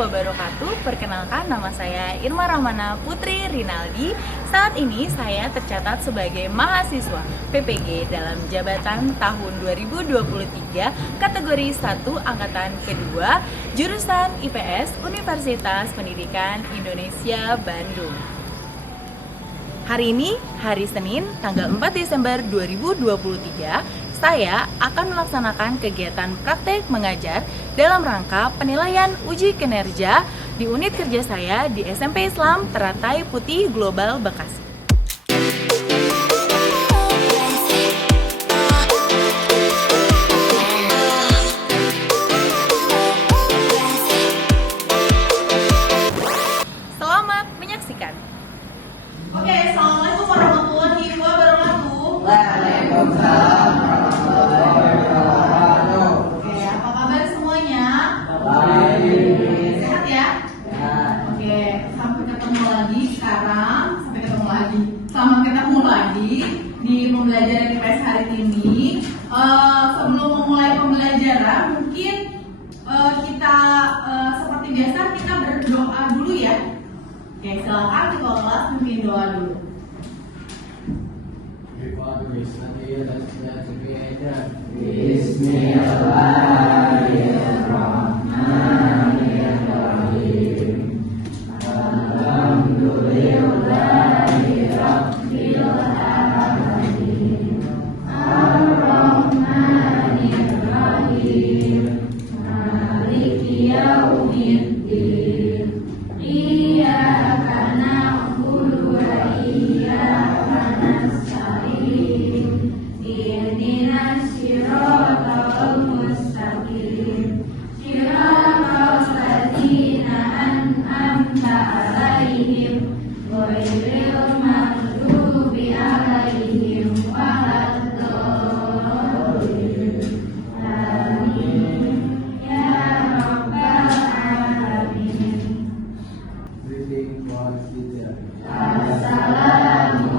wabarakatuh. Perkenalkan, nama saya Irma Rahmana Putri Rinaldi. Saat ini saya tercatat sebagai mahasiswa PPG dalam jabatan tahun 2023 kategori 1 angkatan kedua jurusan IPS Universitas Pendidikan Indonesia Bandung. Hari ini, hari Senin, tanggal 4 Desember 2023, saya akan melaksanakan kegiatan praktek mengajar dalam rangka penilaian uji kinerja di unit kerja saya di SMP Islam Teratai Putih Global Bekasi. Selamat menyaksikan. Oke, assalamualaikum warahmatullahi wabarakatuh. Waalaikumsalam. Oke, apa kabar semuanya? Baik. Sehat ya? Oke, sampai ketemu lagi sekarang. Selamat ketemu lagi di pembelajaran IPS hari ini. Sebelum memulai pembelajaran, mungkin kita seperti biasa kita berdoa dulu ya. Oke, silakan ketua kelas mungkin doa dulu. Bismillahirrahmanirrahim. Alhamdulillahirabbil alamin. Ar-Rahmanirrahim. Maliki yaumiddin. Iyyaka na'budu wa iyyaka nasta'in. Ihdinas siratal mustaqim. Siratal ladzina an'amta 'alaihim ghairil maghdubi 'alaihim waladdallin. Amin. Ya rabbal alamin.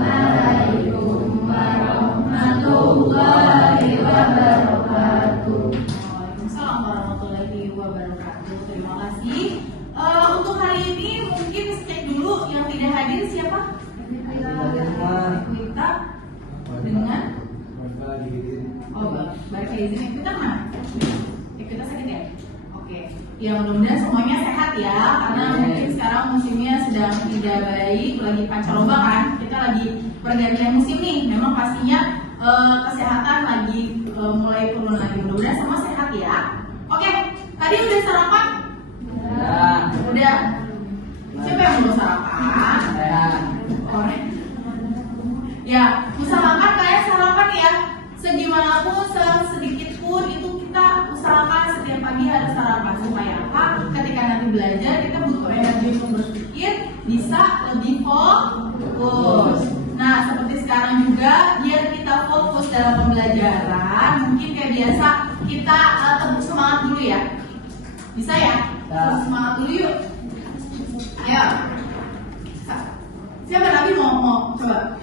Assalamualaikum warahmatullahi wabarakatuh. Waalaikumsalam warahmatullahi wabarakatuh. Terima kasih. Untuk hari ini mungkin cek dulu yang tidak hadir siapa? Kita dengan baca izin kita mana? Kita sakit ya? Oke. Ya mudah-mudahan semuanya sehat ya, karena mungkin sekarang musimnya sedang tidak baik, lagi pancaroba kan, kita lagi pergantian musim nih. Memang pastinya kesehatan lagi mulai turun lagi. Mudah-mudahan semua sehat ya. Oke, tadi udah sarapan? Udah. Siapa yang belum sarapan? Ya, usahakan kayak sarapan ya. Segimanapun, sedikit pun itu kita usahakan setiap pagi harus sarapan supaya apa? Ketika nanti belajar kita butuh energi untuk berpikir, bisa lebih fokus. Nah, seperti sekarang juga biar kita fokus dalam pembelajaran, mungkin kayak biasa kita tepuk semangat dulu ya. Bisa ya? Tepuk semangat dulu yuk. Ayo. Siapa Nabi mau coba?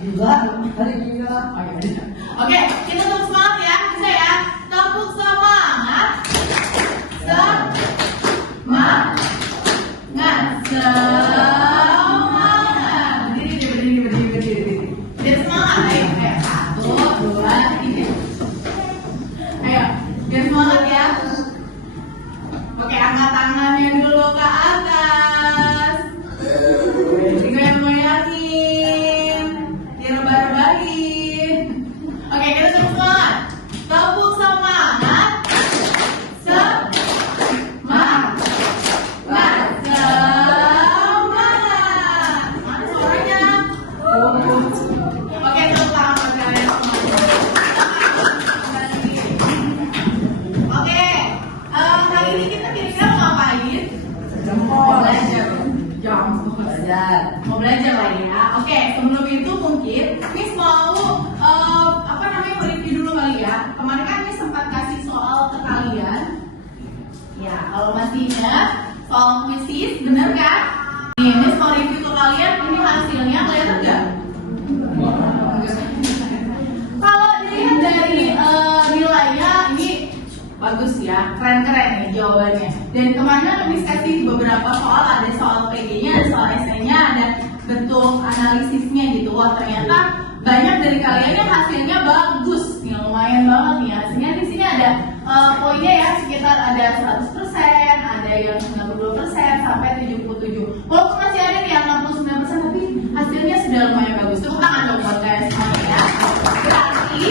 Oke, kita tepuk semangat ya. Bisa ya? Tepuk semangat. Semangat. Semangat. Berdiri. Biar semangat. Ayo. 1, 2, 3. Ayo, biar semangat ya. Oke, angkat tangannya dulu ke atas. Digoyang-goyangin, direba-rebahin. Oke, kita tepuk semangat. Tepuk semangat. Semangat. Semangat. Mana suaranya? Oke, tepuk tangan buat kalian semua. Oke, hari ini kita kira-kira mau ngapain? Mau belajar lah ya. Oke, sebelum itu mungkin Miss mau mereview dulu kali ya. Kemarin kan Miss sempat kasih soal ke kalian. Ya, kalau masih ingat soal kuisis, bener kan? Nih, Miss mau review ke kalian. Ini hasilnya kelihatan nggak? Kalau dilihat dari nilainya ini Bagus ya, keren-keren nih jawabannya. Dan kemana Miss kasih beberapa soal, ada soal PG-nya, ada soal essay-nya, ada bentuk analisisnya gitu. Wah ternyata banyak dari kalian yang hasilnya bagus, nih lumayan banget nih hasilnya. Di sini ada poinnya ya, sekitar ada 100%, ada yang 92% sampai 77. Walaupun masih ada nih yang 69%, tapi hasilnya sudah lumayan bagus. Tepuk tangan dong buat kalian semuanya ya. Berarti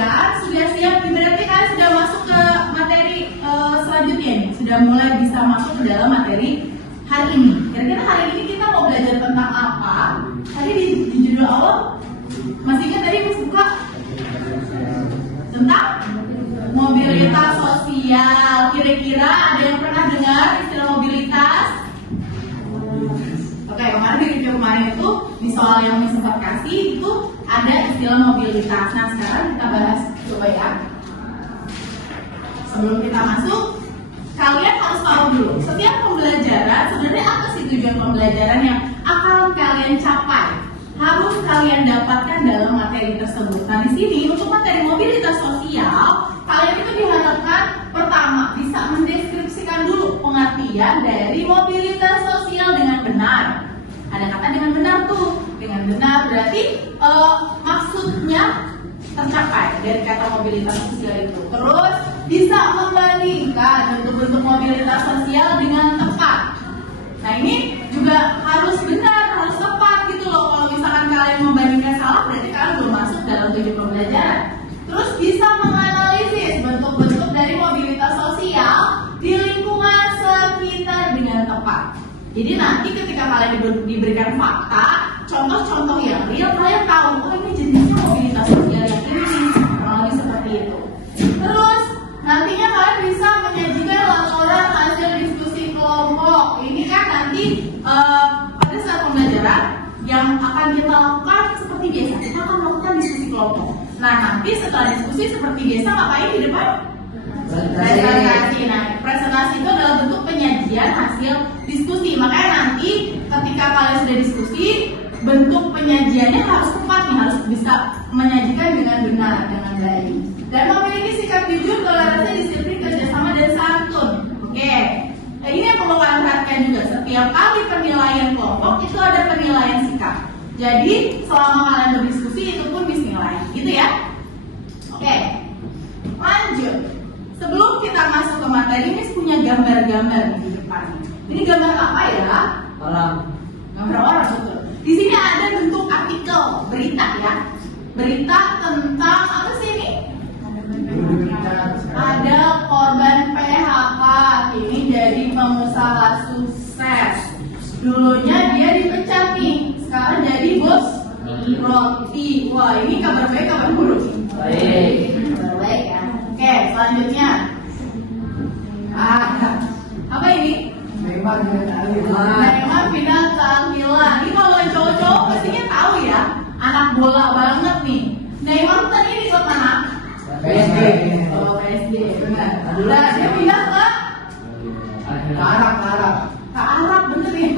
kalian sudah siap, berarti kalian sudah masuk ke materi selanjutnya nih, sudah mulai bisa masuk ke dalam materi hari ini. Kira-kira hari ini kita mau belajar tentang apa? Tadi di judul awal masih ingat tadi Miss buka tentang mobilitas sosial. Kira-kira ada yang pernah dengar istilah mobilitas? Oke, kemarin di review kemarin itu di soal yang Miss sempat kasih itu ada istilah mobilitas. Nah sekarang kita bahas coba ya. Sebelum kita masuk, kalian harus tahu dulu setiap pembelajaran sebenarnya apa sih tujuan pembelajaran yang akan kalian capai, harus kalian dapatkan dalam materi tersebut. Nah di sini untuk materi mobilitas sosial, kalian itu diharapkan pertama bisa mendeskripsikan dulu pengertian dari mobilitas sosial dengan benar. Ada kata dengan benar tuh, dengan benar berarti maksudnya tercapai dari kata mobilitas sosial itu. Terus bisa membandingkan bentuk-bentuk mobilitas sosial dengan tepat. Nah ini juga harus benar, harus tepat gitu loh. Kalau misalkan kalian membandingkan salah, berarti kalian belum masuk dalam tujuan pembelajaran. Terus bisa menganalisis bentuk-bentuk dari mobilitas sosial di lingkungan sekitar dengan tepat. Jadi nanti ketika kalian diberikan fakta, contoh-contoh yang real, kalian tahu, oh ini jenisnya mobilitas sosial yang ini, kurang lebih seperti itu. Terus nantinya kalian bisa menyajikan laporan hasil diskusi kelompok. Ini kan nanti pada saat pembelajaran yang akan kita lakukan seperti biasa, kita akan melakukan diskusi kelompok. Nah nanti setelah diskusi seperti biasa ngapain di depan? Presentasi. Nah presentasi itu adalah bentuk penyajian hasil diskusi. Makanya nanti ketika kalian sudah diskusi, bentuk penyajiannya harus tepat nih, harus bisa menyajikan dengan benar, dengan baik. Dan memiliki sikap jujur, toleransi, disiplin, kerjasama, dan santun. Oke, nah, ini yang perlu kalian perhatikan juga. Setiap kali penilaian kelompok itu ada penilaian sikap. Jadi selama kalian berdiskusi itu pun dinilai, gitu ya. Oke, lanjut. Sebelum kita masuk ke materi, Miss punya gambar-gambar di depan. Ini gambar apa ya? Orang. Gambar orang, betul. Di sini ada bentuk artikel berita ya. Berita tentang apa sih ini? Ada korban PHK. Ini jadi pengusaha sukses. Dulunya dia dipecat nih, sekarang jadi bos roti. Wah ini kabar baik, kabar buruk? Baik. Kabar baik ya. Oke selanjutnya. Apa ini? Memang Neymar pindah ke Al-Hilal. Ini kalau yang cowok-cowok pastinya tahu ya, anak bola banget nih. Neymar tuh tadi di klub mana? PSG. Oh PSG, benar. Nah dia pindah ke Arab. ke Arab, bener ya?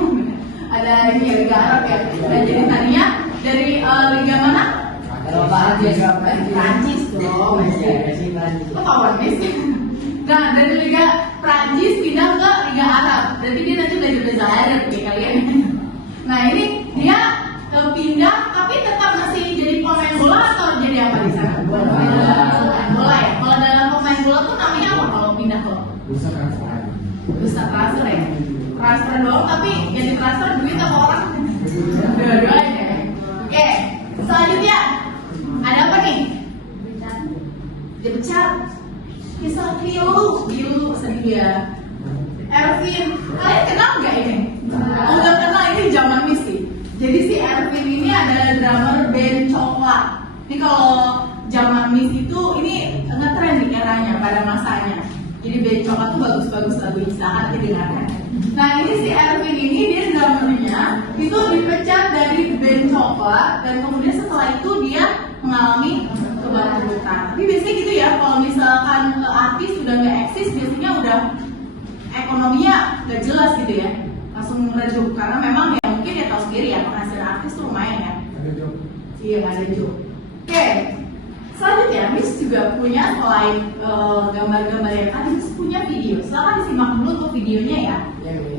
Ada ini ya, Liga Arab ya. Nah jadi tadinya dari Liga mana? Prancis dong. Kok kawan sih? Nah dari Liga Prancis pindah ke Liga Arab. Berarti dia nanti belajar bahasa Arab ya kalian. Nah ini dia pindah tapi tetap masih jadi pemain bola atau jadi apa di sana? Pemain bola ya. Kalau dalam pemain bola tuh namanya apa kalau pindah ke? Bisa transfer ya. Transfer doang tapi jadi transfer duit sama orang. Dua-duanya. Oke, selanjutnya ada apa nih? Dipecat. Kisah pilu sedih ya. Ervin, kalian kenal nggak ini? Oh nggak kenal, ini zaman Miss sih. Jadi si Ervin ini adalah drummer band Coklat. Ini kalau zaman Miss itu ini ngetren di eranya pada masanya. Jadi band Coklat tuh bagus-bagus lagunya, silahkan didengarkan. Nah ini si Ervin ini dia drummernya itu dipecat dari band Coklat dan kemudian setelah itu dia mengalami kebangkrutan. Tapi biasanya gitu ya, kalau misalkan artis sudah nggak eksis, biasanya udah ekonominya nggak jelas gitu ya, langsung redup karena memang ya mungkin ya tahu sendiri ya penghasilan artis tuh lumayan ya. Iya nggak ada job. Oke, selanjutnya Miss juga punya selain gambar-gambar yang tadi punya video. Silahkan disimak dulu untuk videonya ya. Ya, Bu.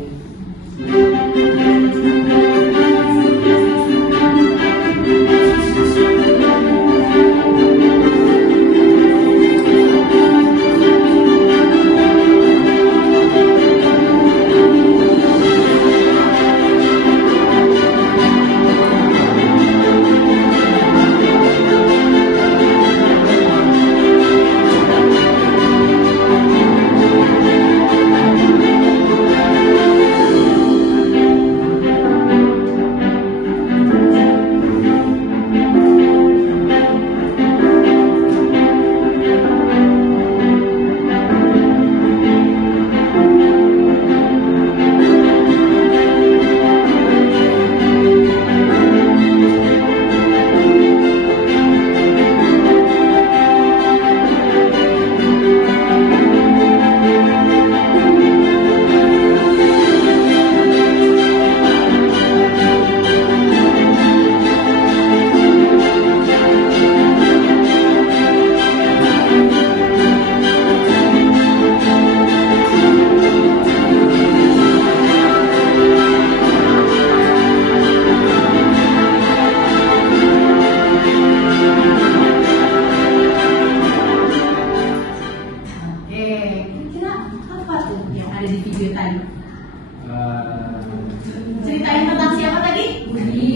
Ceritain tentang siapa tadi? Budi.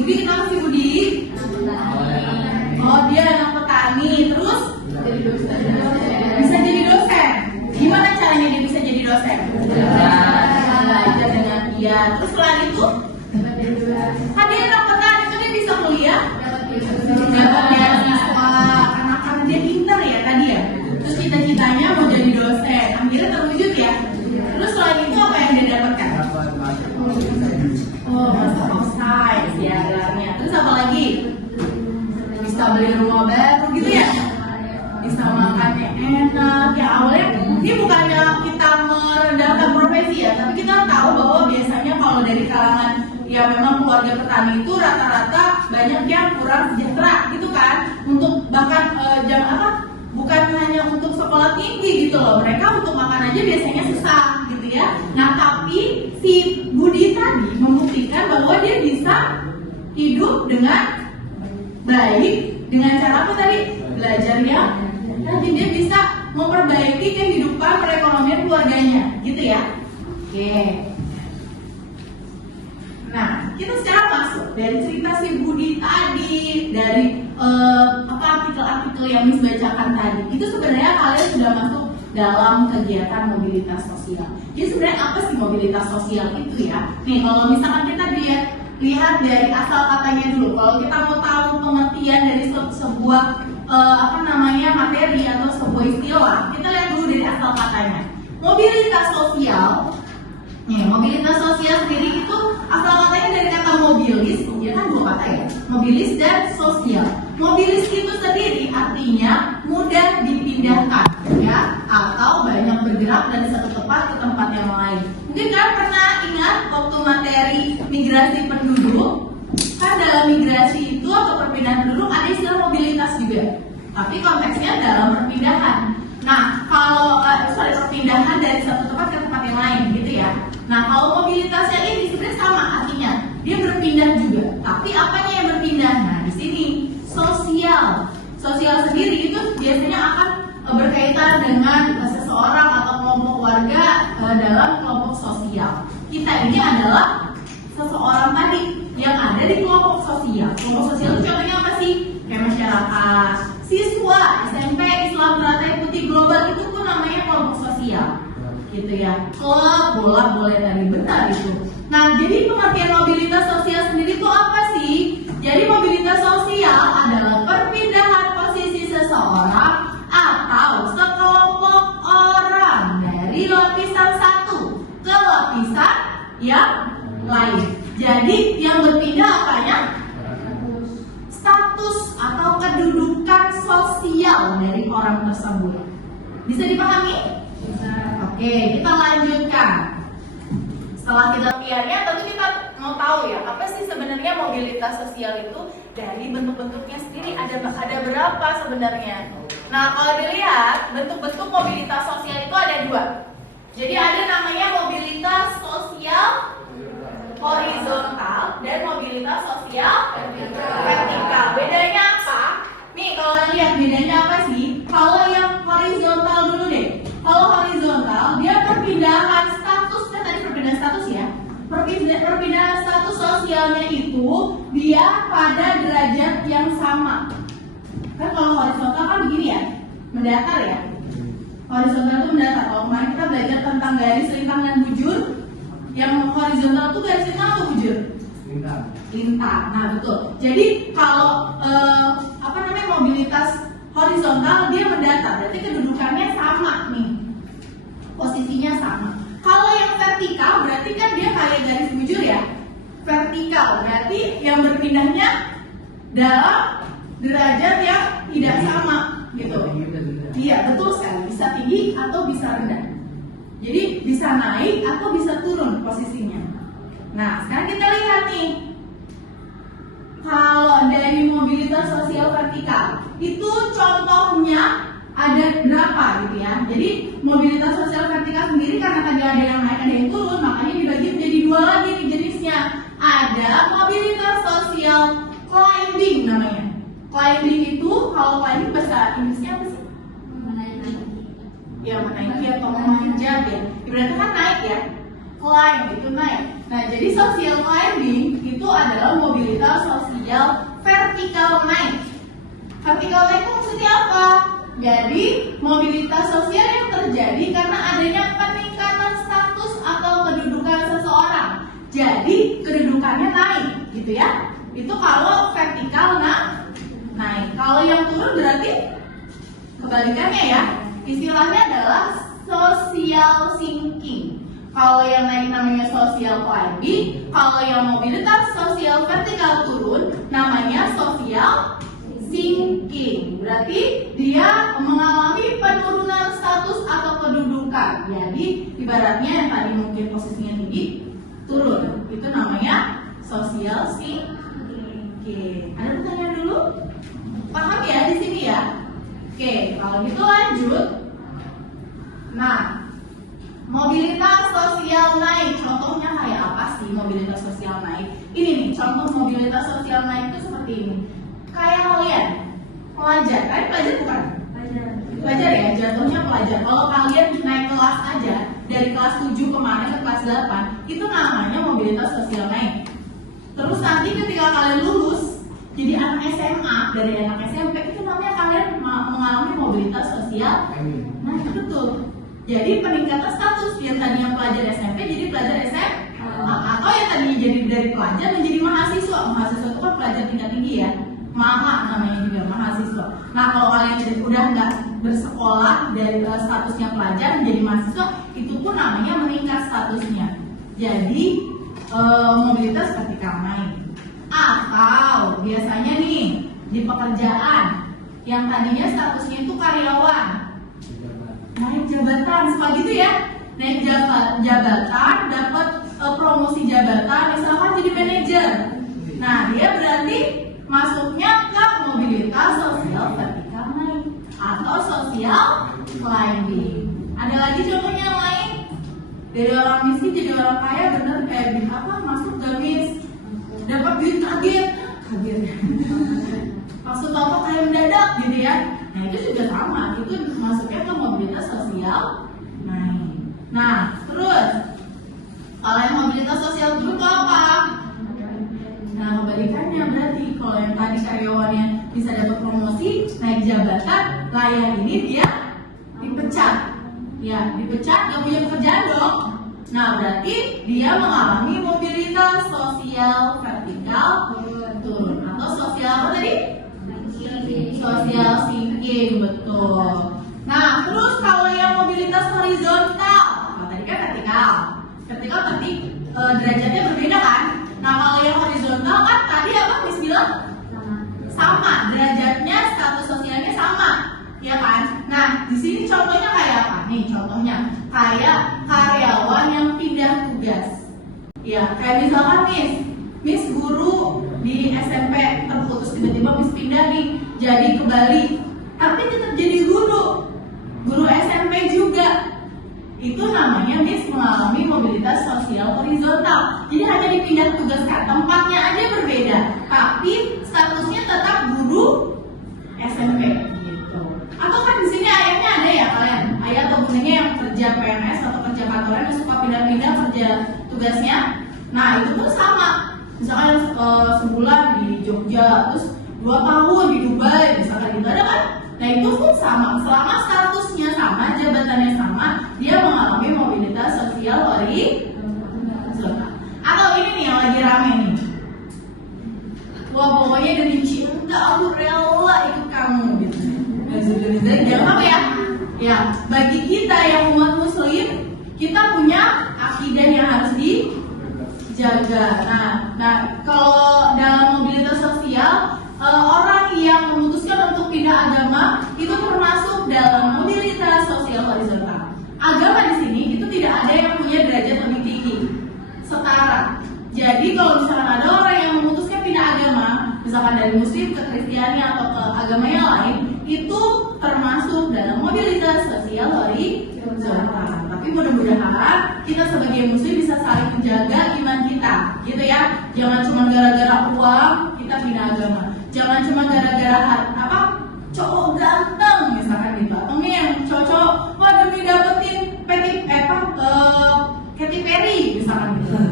Budi kenapa sih Budi? Oh, dia anak petani. Terus? Bisa jadi dosen. Gimana caranya dia bisa jadi dosen? Belajar dengan dia. Terus selain itu? Kan dia anak petani, itu dia bisa kuliah? Dapat beasiswa. Karena dia pintar ya tadi ya. Terus cita-citanya mau jadi dosen. Akhirnya terwujud ya. Terus selain itu apa yang dia dapatkan? Oh, master of science ya gelarnya. Terus apa lagi? Bisa beli rumah baru gitu ya? Bisa makannya enak. Ya awalnya ini bukannya kita merendahkan profesi ya, tapi kita tahu bahwa biasanya kalau dari kalangan ya memang keluarga petani itu rata-rata banyak yang kurang sejahtera gitu kan. Untuk bahkan bukan hanya untuk sekolah tinggi gitu loh, mereka untuk makan aja biasanya susah gitu ya. Nah tapi si Budi tadi membuktikan bahwa dia bisa hidup dengan baik dengan cara apa tadi? Belajar yang rajin. Dia bisa memperbaiki kehidupan perekonomian keluarganya gitu ya. Oke. Nah, kita sekarang masuk dari cerita si Budi tadi, dari artikel-artikel yang Miss bacakan tadi. Itu sebenarnya kalian sudah masuk dalam kegiatan mobilitas sosial. Jadi sebenarnya apa sih mobilitas sosial itu ya? Nih, kalau misalkan kita lihat dari asal katanya dulu. Kalau kita mau tahu pengertian dari sebuah materi atau sebuah istilah, kita lihat dulu dari asal katanya. Mobilitas sosial. Nih, mobilitas sosial sendiri itu asal katanya dari kata mobilis, ya kan dua kata ya, mobilis dan sosial. Mobilis itu sendiri artinya mudah dipindahkan, ya, atau banyak bergerak dari satu tempat ke tempat yang lain. Mungkin kalian pernah ingat waktu materi migrasi penduduk, kan dalam migrasi itu atau perpindahan penduduk ada istilah mobilitas juga, tapi konteksnya dalam perpindahan. Nah, kalau perpindahan dari satu tempat ke tempat yang lain, gitu ya. Nah, kalau mobilitasnya ini sebenarnya sama artinya, dia berpindah juga. Tapi apanya yang berpindah? Nah, di sini sosial. Sosial sendiri itu biasanya akan berkaitan dengan seseorang atau kelompok warga dalam kelompok sosial. Kita ini adalah seseorang tadi yang ada di kelompok sosial. Kelompok sosial itu contohnya apa sih? Kayak masyarakat, siswa, SMP, Islam, Rantai Putih Global itu pun namanya kelompok sosial. Gitu ya, klub bola boleh dari benar itu. Nah, jadi pengertian mobilitas sosial sendiri itu apa sih? Jadi mobilitas sosial adalah perpindahan posisi seseorang atau sekelompok orang dari lapisan satu ke lapisan yang lain. Jadi yang berpindah apanya? Status atau kedudukan sosial dari orang tersebut. Bisa dipahami? Oke, kita lanjutkan. Setelah kita lihatnya, tentu kita mau tahu ya, apa sih sebenarnya mobilitas sosial itu? Dari bentuk-bentuknya sendiri ada berapa sebenarnya? Nah, kalau dilihat bentuk-bentuk mobilitas sosial itu ada dua. Jadi ada namanya mobilitas sosial horizontal dan mobilitas sosial vertikal. Bedanya apa? Nih kalau lihat bedanya apa sih? Kalau yang horizontal dulu deh. Kalau horizontal dia perpindahan status, kan tadi perpindahan status ya. Perpindahan status sosialnya itu dia pada derajat yang sama. Kan kalau horizontal kan begini ya, mendatar ya. Horizontal itu mendatar. Kalau kemarin kita belajar tentang garis lintang dan bujur, yang horizontal itu garis lintang atau bujur? Lintang. Nah betul. Jadi kalau mobilitas horizontal dia mendatar, berarti kedudukannya sama nih, posisinya sama. Kalau yang vertikal berarti kan dia kayak garis bujur ya. Vertikal berarti yang berpindahnya dalam derajat yang tidak sama gitu. Iya betul sekali, bisa tinggi atau bisa rendah. Jadi bisa naik atau bisa turun posisinya. Nah sekarang kita lihat nih, kalau dari mobilitas sosial vertikal itu contohnya ada berapa gitu ya. Jadi mobilitas sosial vertikal sendiri karena tadi ada yang naik ada yang turun, makanya dibagi menjadi dua lagi nih jenisnya. Ada mobilitas sosial climbing namanya. Climbing itu kalau climbing bahasa Inggrisnya apa sih? Ya menaiki atau memanjat ya. Berarti kan naik ya. Climb itu naik. Nah jadi social climbing itu adalah mobilitas sosial vertikal naik. Vertikal naik itu maksudnya apa? Jadi mobilitas sosial yang terjadi karena adanya peningkatan status atau kedudukan seseorang. Jadi kedudukannya naik, gitu ya. Itu kalau vertikal naik. Kalau yang turun berarti kebalikannya ya. Istilahnya adalah social sinking. Kalau yang naik namanya social climbing, kalau yang mobilitas sosial vertikal turun namanya social sinking. Berarti dia mengalami penurunan status atau kedudukan. Jadi ibaratnya yang tadi mungkin posisinya tinggi turun. Itu namanya social sinking. Ada pertanyaan dulu? Paham ya di sini ya? Oke, kalau gitu lanjut. Nah, mobilitas sosial naik, contohnya kayak apa sih mobilitas sosial naik? Ini nih, contoh mobilitas sosial naik itu seperti ini. Kayak kalian, pelajar, pelajar bukan? Pelajar ya, jatuhnya pelajar. Kalau kalian naik kelas aja, dari kelas 7 kemarin ke kelas 8, itu namanya mobilitas sosial naik. Terus nanti ketika kalian lulus, jadi anak SMA, dari anak SMP, itu namanya kalian mengalami mobilitas sosial naik, betul. Jadi peningkatan status yang tadinya pelajar SMP jadi pelajar SMA, atau yang tadinya jadi dari pelajar menjadi mahasiswa. Mahasiswa itu kan pelajar tingkat tinggi ya, namanya juga mahasiswa. Nah kalau kalian udah nggak bersekolah dari statusnya pelajar menjadi mahasiswa, itu pun namanya meningkat statusnya. Jadi mobilitas vertikal naik. Atau biasanya nih di pekerjaan yang tadinya statusnya itu karyawan, naik jabatan, suka gitu ya, naik jabatan, dapat promosi jabatan, misalkan jadi manajer. Nah dia berarti masuknya ke mobilitas sosial vertikal naik atau social climbing. Ada lagi contohnya yang lain? Dari orang miskin jadi orang kaya, bener masuk ke dapat duit kaget. Maksud apa kayak mendadak gitu ya. Nah itu juga sama, itu masuknya ke mobilitas sosial naik. Nah terus kalau yang mobilitas sosial turun itu apa? Nah kebalikannya berarti kalau yang tadi karyawannya bisa dapat promosi, naik jabatan, layak ini dia dipecat. Ya dipecat, gak punya pekerjaan dong. Nah berarti dia mengalami mobilitas sosial vertikal turun atau sosial apa tadi? Social sinking, betul. Nah, terus kalau yang mobilitas horizontal, tadi kan vertikal. Vertikal tadi derajatnya berbeda kan? Nah, kalau yang horizontal kan tadi apa Miss bilang? Sama, derajatnya, status sosialnya sama, ya kan? Nah, di sini contohnya kayak apa? Nih, contohnya kayak karyawan yang pindah tugas. Ya, kayak misalkan Miss guru di SMP terputus tiba-tiba Miss pindah nih jadi ke Bali, tapi tetap jadi guru SMP juga. Itu namanya Miss mengalami mobilitas sosial horizontal. Jadi hanya dipindah tugaskan, tempatnya aja berbeda, tapi statusnya tetap guru SMP gitu. Atau kan di sini ayahnya ada ya kalian, ayah atau bundanya yang kerja PNS atau kerja kantoran yang suka pindah-pindah kerja tugasnya. Nah itu tuh sama, misalkan sebulan di Jogja, terus 2 tahun di Dubai, misalkan gitu ada kan? Nah itu pun sama, selama statusnya sama, jabatannya sama, dia mengalami mobilitas sosial horizontal. Atau ini nih yang lagi rame nih, wah pokoknya demi cinta aku rela ikut kamu gitu. Jangan apa ya? Ya bagi kita yang umat Muslim, kita punya akidah yang harus dijaga. Nah kalau dalam mobilitas sosial, orang yang memutuskan untuk pindah agama itu termasuk dalam mobilitas sosial horizontal. Agama di sini itu tidak ada yang punya derajat lebih tinggi, setara. Jadi kalau misalkan ada orang yang memutuskan pindah agama, misalkan dari Muslim ke Kristiani atau ke agama yang lain, itu termasuk dalam mobilitas sosial horizontal. Tapi mudah-mudahan kita sebagai Muslim bisa saling menjaga iman kita, gitu ya. Jangan cuma gara-gara uang kita pindah agama. Jangan cuma gara-gara cowok ganteng misalkan dibatengin yang cowok wah demi dapetin Katy Perry misalkan gitu.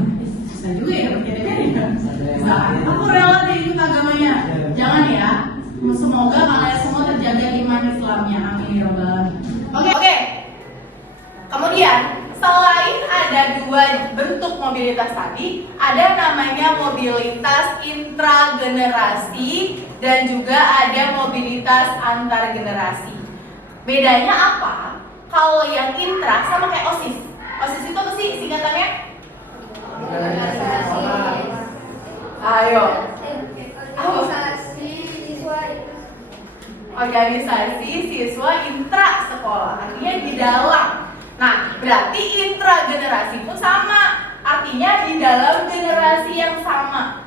Susah juga ya dapet Katy Perry kan. Aku rela deh ikut agamanya. Jangan ya. Semoga kalian semua terjaga iman Islamnya. Amin ya rabbal alamin. Oke. Kemudian selain ada 2 bentuk mobilitas tadi, ada namanya mobilitas intragenerasi dan juga ada mobilitas antar generasi. Bedanya apa? Kalau yang intra sama kayak OSIS. OSIS itu apa sih singkatannya? Ayo. Organisasi siswa intra sekolah, artinya di dalam. Nah, berarti intragenerasi pun sama, artinya di dalam generasi yang sama.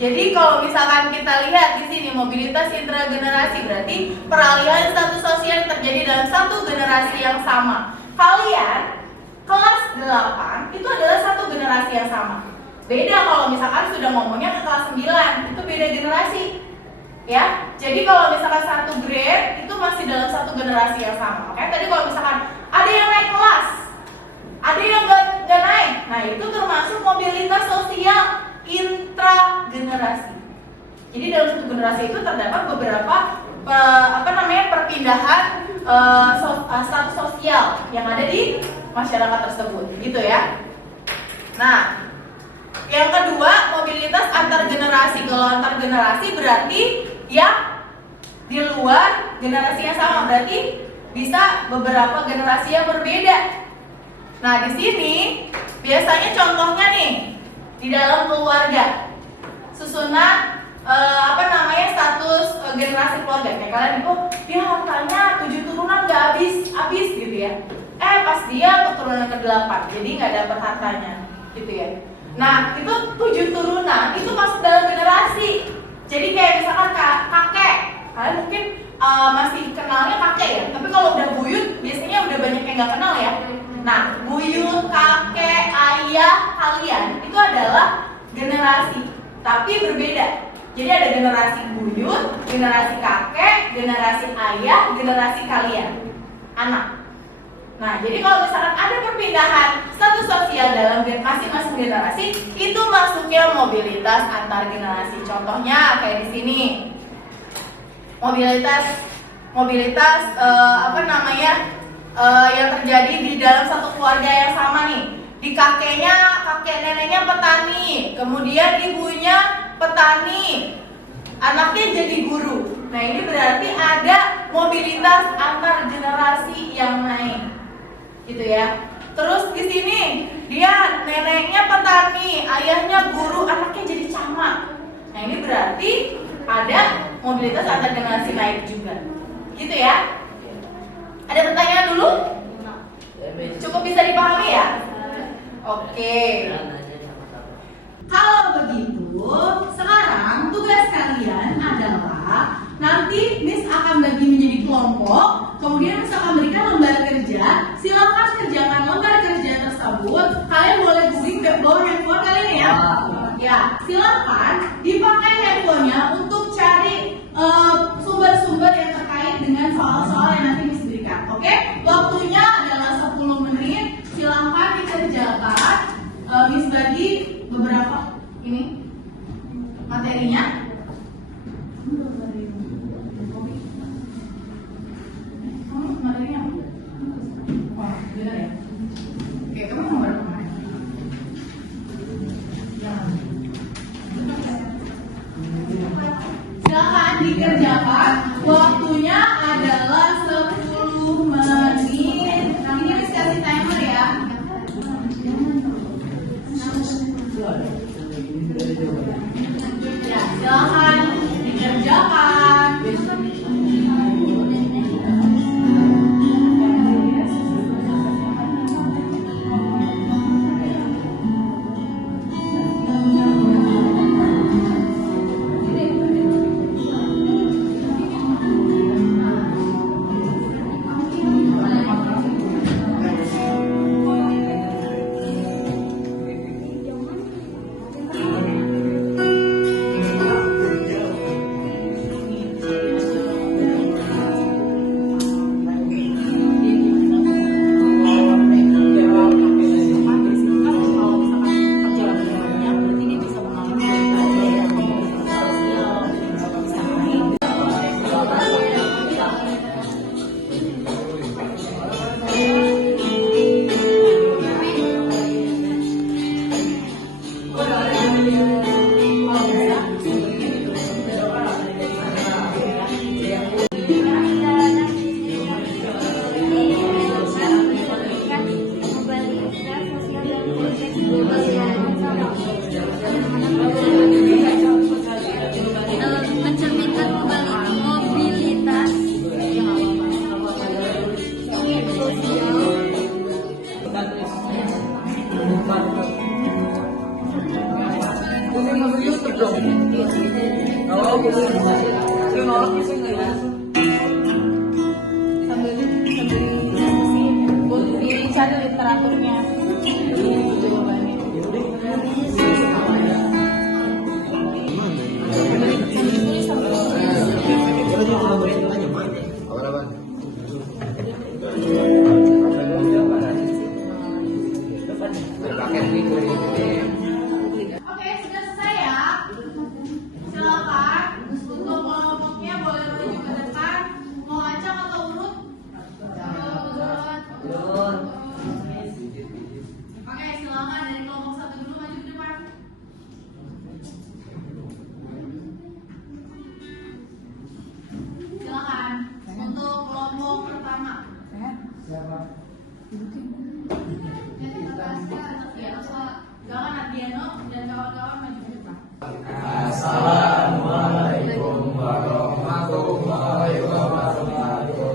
Jadi kalau misalkan kita lihat di sini mobilitas intragenerasi berarti peralihan status sosial yang terjadi dalam satu generasi yang sama. Kalian kelas 8 itu adalah satu generasi yang sama. Beda kalau misalkan sudah ngomongnya ke kelas 9, itu beda generasi. Ya, jadi kalau misalkan satu grade itu masih dalam satu generasi yang sama. Oke, tadi kalau misalkan ada yang naik kelas, ada yang nggak naik, nah itu termasuk mobilitas sosial intragenerasi. Jadi dalam satu generasi itu terdapat beberapa perpindahan status sosial yang ada di masyarakat tersebut, gitu ya. Nah, yang kedua mobilitas antar generasi. Kalau antar generasi berarti yang di luar generasi yang sama, berarti bisa beberapa generasi yang berbeda. Nah, di sini biasanya contohnya nih di dalam keluarga, susunan status generasi keluarga. Kayak kalian itu dia hartanya 7 turunan nggak habis gitu ya. Pas dia keturunan ke-8, jadi nggak dapat hartanya, gitu ya. Nah, itu 7 turunan itu masuk dalam generasi. Jadi kayak misalkan kakek, kalian mungkin masih kenalnya kakek ya, tapi kalau udah buyut biasanya udah banyak yang nggak kenal ya. Nah, buyut, kakek, ayah kalian itu adalah generasi, tapi berbeda. Jadi ada generasi buyut, generasi kakek, generasi ayah, generasi kalian, anak. Nah, jadi kalau misalkan ada perpindahan status sosial dalam masing-masing generasi, itu masuknya mobilitas antar generasi. Contohnya kayak di sini. Mobilitas yang terjadi di dalam satu keluarga yang sama nih. Di kakek neneknya petani, kemudian ibunya petani, anaknya jadi guru. Nah, ini berarti ada mobilitas antar generasi yang naik, gitu ya. Terus di sini dia neneknya petani, ayahnya guru, anaknya jadi camat. Nah, ini berarti ada mobilitas antar generasi naik juga, gitu ya. Ada pertanyaan dulu? Cukup bisa dipahami ya? Oke. Kalau begitu, sekarang tugas kalian adalah kerja, silakan kerjakan lembar kerja tersebut. Kalian boleh googling bawa handphone kalian ya. Ya, silakan dipakai handphonenya untuk cari sumber-sumber yang terkait dengan soal-soal yang nanti Miss berikan. Oke, waktunya adalah 10 menit. Silakan dikerjakan. Miss bagi beberapa ini materinya. Materinya apa? Oh, benar ya? Oke, kamu mau berapa? Silakan dikerjakan. Waktunya adalah 10 menit. Ini harus kasih timer ya. Ya, silakan dikerjakan. Mencerminkan mobilitas Sambil diskusi, cari literaturnya. Jawabannya. Oke, sudah selesai ya. Silakan untuk kelompoknya boleh maju ke depan. Mau acak atau urut? Urut. Oke, silakan dari kelompok 1 dulu maju ke depan. Silakan untuk kelompok pertama. Jangan Adiano dan kawan-kawan maju ke depan. Assalamualaikum warahmatullahi wabarakatuh.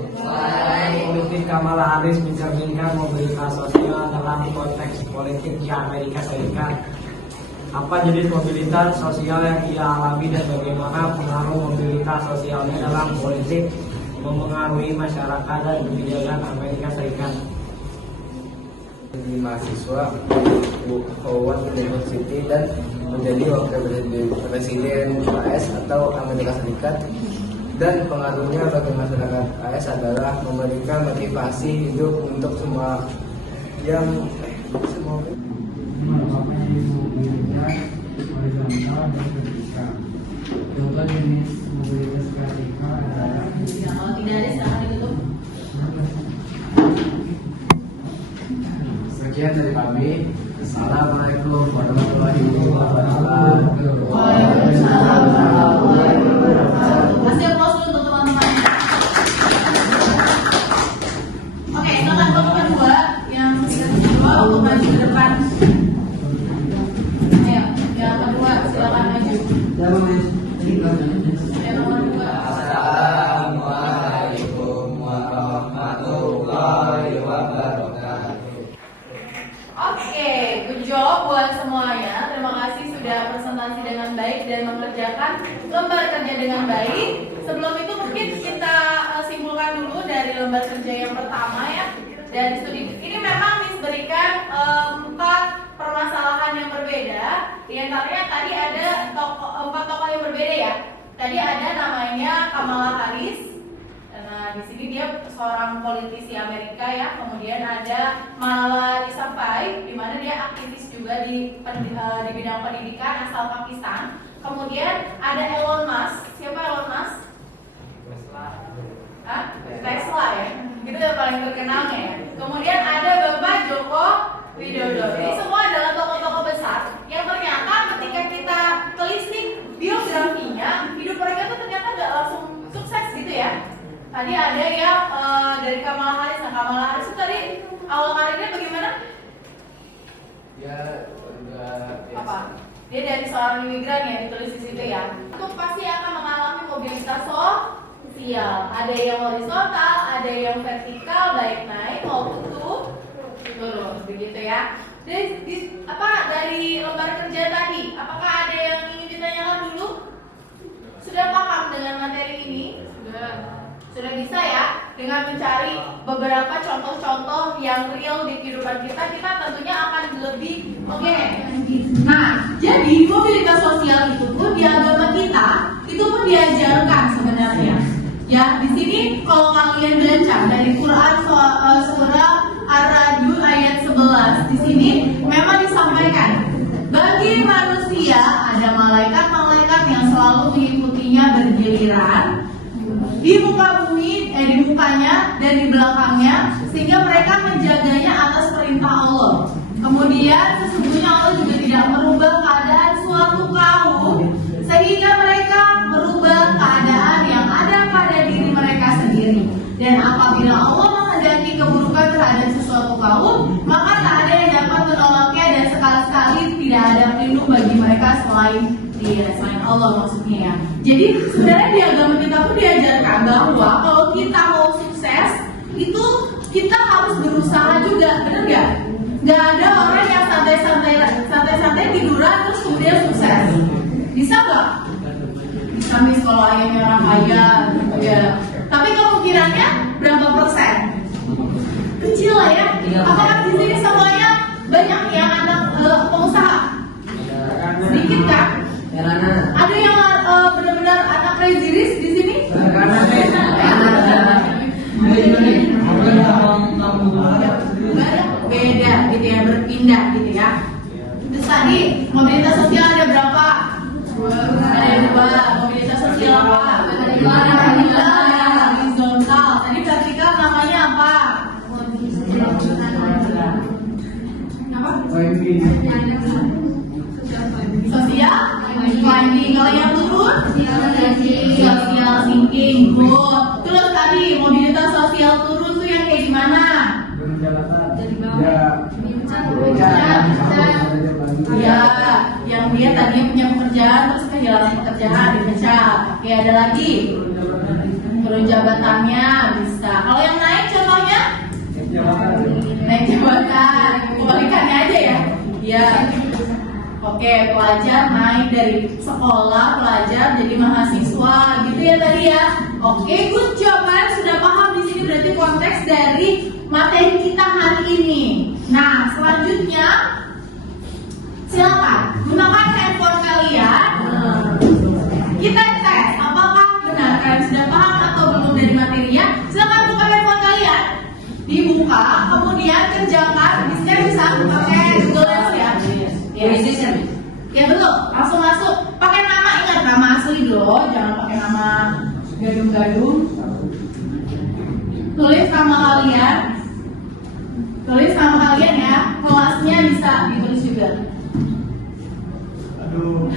Politik Kamala Harris mencerminkan mobilitas sosial dalam konteks politik di Amerika Serikat. Apa jenis mobilitas sosial yang ia alami dan bagaimana pengaruh mobilitas sosialnya dalam politik mempengaruhi masyarakat dan kebijakan Amerika Serikat? Di mahasiswa Howard University dan menjadi wakil presiden AS atau Amerika Serikat, dan pengaruhnya bagi masyarakat AS adalah memberikan motivasi hidup untuk semua yang Contoh jenis mobilitas vertikal adalah Kalau tidak ada silakan ditutup. sekian dari kami. Assalamualaikum warahmatullahi wabarakatuh. Waalaikumsalam warahmatullahi wabarakatuh. Kasih aplaus dulu untuk teman-teman. Oke, silakan kelompok kedua yang kedua untuk maju ke depan. Ayo, yang kedua silakan maju. Yang nomor 2. Assalamualaikum warahmatullahi wabarakatuh. Oke, good job buat semuanya. Terima kasih sudah presentasi dengan baik dan mengerjakan lembar kerja dengan baik. Sebelum itu mungkin kita simpulkan dulu dari lembar kerja yang pertama ya. dari studi ini memang berikan 4 permasalahan yang berbeda. Di antaranya tadi ada 4 tokoh yang berbeda ya. Tadi ada namanya Kamala Harris. Nah, di sini dia seorang politisi Amerika ya. Kemudian ada Malala Yousafzai, di mana dia aktivis juga di bidang pendidikan asal Pakistan. Kemudian ada Elon Musk. Siapa Elon Musk? Tesla ya. Itu yang paling terkenalnya ya. Kemudian ada Bapak Joko Widodo. Ini semua adalah tokoh-tokoh besar yang ternyata ketika kita telisik biografinya, hidup mereka tuh ternyata nggak langsung sukses gitu ya. Tadi ada yang dari Kamala Harris. Nah, Kamala Harris itu tadi awal karirnya bagaimana? Ya, Apa? Dia dari seorang imigran ya, ditulis di situ ya. Itu pasti akan mengalami mobilitas sosial. Ada yang horizontal, ada yang vertikal, baik naik maupun turun, begitu ya. Dari lembar kerja tadi, apakah ada yang ingin ditanyakan dulu? Sudah paham dengan materi ini? Sudah bisa ya, dengan mencari beberapa contoh-contoh yang real di kehidupan kita tentunya akan lebih oke. Nah, jadi mobilitas sosial itu pun di agama kita itu pun diajarkan sebenarnya. Ya, di sini kalau kalian baca dari Quran surah Ar-Ra'd ayat 11, di sini memang disampaikan bagi manusia ada malaikat-malaikat yang selalu mengikutinya bergiliran di muka bumi, di mukanya dan di belakangnya, sehingga mereka menjaganya atas perintah Allah. Kemudian sesungguhnya Allah juga tidak merubah keadaan suatu kaum sehingga mereka merubah keadaan yang ada pada diri mereka sendiri. Dan apabila Allah menghendaki keburukan terhadap sesuatu kaum, maka tak ada yang dapat menolaknya dan sekali-sekali tidak ada pelindung bagi mereka selain Allah maksudnya ya. Jadi sebenarnya di agama kita pun diajarkan bahwa kalau kita mau sukses itu kita harus berusaha juga, benar nggak? Nggak ada orang yang santai-santai tiduran terus kemudian sukses. Bisa nggak? Bisa nih kalau ayahnya orang kaya, ya. Tapi kemungkinannya berapa persen? Kecil lah ya. Apakah di sini semuanya banyak yang anak pengusaha? Sedikit kan? Ada yang benar-benar anak crazy rich di sini? Beda gitu ya, berpindah gitu ya. Terus tadi mobilitas sosial ada berapa? Ada 2. Mobilitas sosial apa? Ada vertikal, ada horizontal. Tadi vertikal namanya apa? Apa? Sosial climbing. Kalau yang turun social thinking. Terus tadi mobilitas sosial turun tuh yang kayak gimana? Ya, yang dia tadinya punya pekerjaan terus kehilangan pekerjaan dipecat. Oke, ada lagi turun jabatannya bisa. Kalau yang naik contohnya naik jabatan, kebalikannya aja ya. Ya. Oke, pelajar naik dari sekolah pelajar jadi mahasiswa, gitu ya tadi ya. Oke, good job kan? Sudah paham di sini berarti konteks dari materi kita hari ini. Nah, selanjutnya silakan gunakan handphone kalian. Kita tes apakah benar kalian sudah paham atau belum dari materinya. Silakan buka handphone kalian, dibuka, kemudian kerjakan. Bisa pakai Google Lens ya. Ya betul, langsung masuk. Pakai nama, ingat nama asli loh, jangan pakai nama gadung-gadung. Tulis nama kalian ya. Kelasnya bisa ditulis juga. Aduh.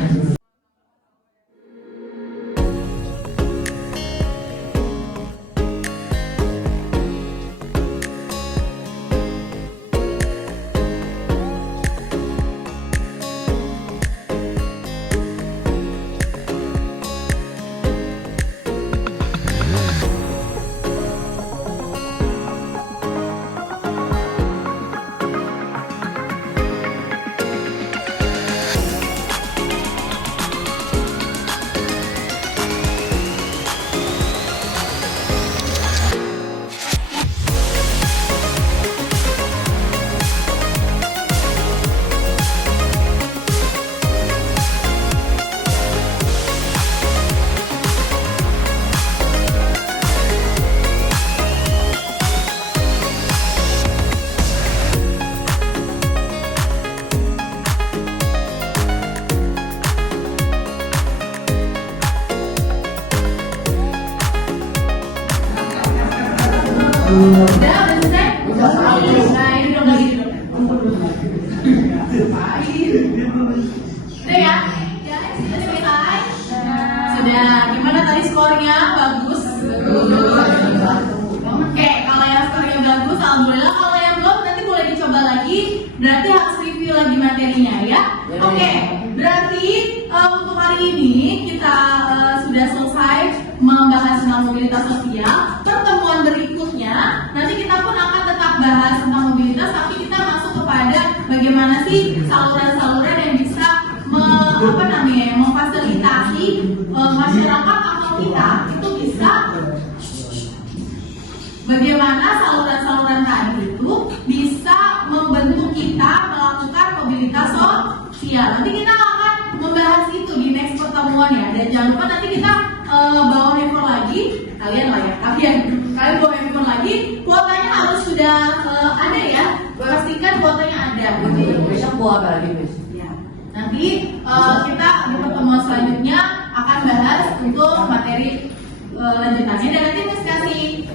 Udah selesai? Nah, ini dong lagi dong. Udah ya? Sudah selesai? Sudah. Gimana tadi skornya? Bagus? Oke, kalau yang skornya bagus, alhamdulillah. Kalau yang belum, nanti boleh dicoba lagi. Berarti harus review lagi materinya ya. Oke, berarti untuk hari ini kita sudah selesai membahas tentang mobilitas sosial. Pertemuan berikutnya, nanti kita pun akan tetap bahas tentang mobilitas, tapi kita masuk kepada bagaimana sih saluran-saluran yang bisa memfasilitasi masyarakat atau kita itu bisa bagaimana saluran-saluran tadi itu bisa membentuk kita melakukan mobilitas sosial. Nanti kita akan membahas itu di next pertemuan ya. Dan jangan lupa nanti kita bawa handphone lagi. Kalian bawa handphone lagi. Kuotanya harus sudah ada ya. Pastikan kuotanya ada. Besok bawa apa lagi, Miss? Ya. Nanti kita di pertemuan selanjutnya akan bahas untuk materi lanjutannya, dan nanti Miss kasih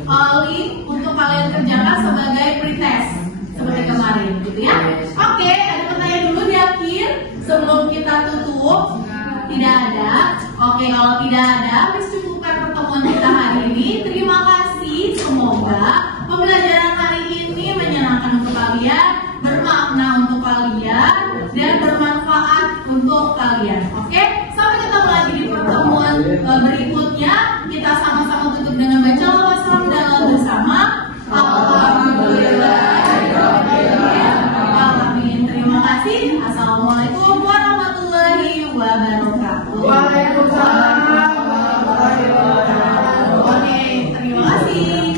link untuk kalian kerjakan sebagai pretest seperti kemarin gitu ya. Oke, ada pertanyaan dulu di akhir sebelum kita tutup? Tidak ada. Oke, kalau tidak ada, Miss cukupkan pertemuan kita hari ini. Terima kasih, semoga pembelajaran hari ini menyenangkan untuk kalian, bermakna untuk kalian, dan bermanfaat untuk kalian. Oke, sampai ketemu lagi di pertemuan berikutnya. Kita sama-sama tutup dengan baca wassalam dan bersama. Alhamdulillah. Amin. Terima kasih. Assalamualaikum warahmatullahi wabarakatuh. Waalaikumsalam warahmatullahi wabarakatuh. Oke, terima kasih.